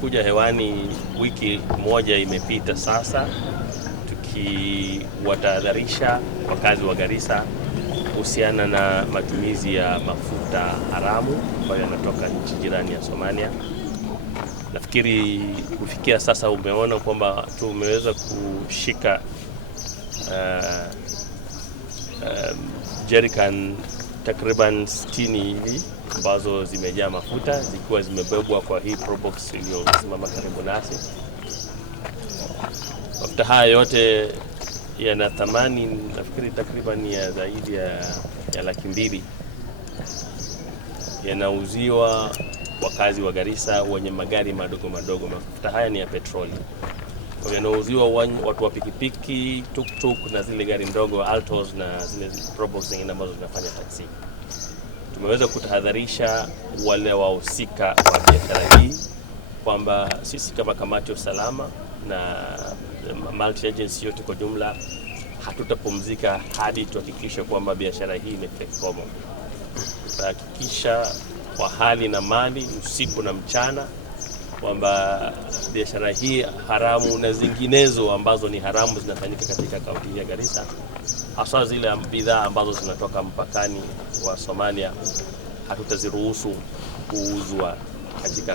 Kuja hewani wiki moja imepita sasa, tukiwatahadharisha wakazi wa Garissa kuhusiana na matumizi ya mafuta haramu ambayo yanatoka nchi jirani ya Somalia. Nafikiri kufikia sasa umeona kwamba tumeweza kushika jerrycan takriban 60 hivi ambazo zimejaa mafuta zikiwa zimebebwa kwa hii probox iliyosimama karibu nasi. Mafuta haya yote yana thamani nafikiri takriban ya zaidi ya 200,000. Yanauziwa wakazi wa Garissa wenye magari madogo madogo. Mafuta haya ni ya petroli. Kwa yanauziwa watu wa pikipiki, tuk-tuk na zile gari ndogo altos na zile probox zingine ambazo zinafanya taksi. Tumeweza kutahadharisha wale wahusika wa biashara hii kwamba sisi kama kamati ya usalama na multi agency yote kwa jumla hatutapumzika hadi tuhakikishe kwamba biashara hii imekoma. Tutahakikisha kwa hali na mali, usiku na mchana, kwamba biashara hii haramu na zinginezo ambazo ni haramu zinafanyika katika kaunti ya Garissa, hasa zile bidhaa ambazo zinatoka mpakani wa Somalia, hatutaziruhusu kuuzwa katika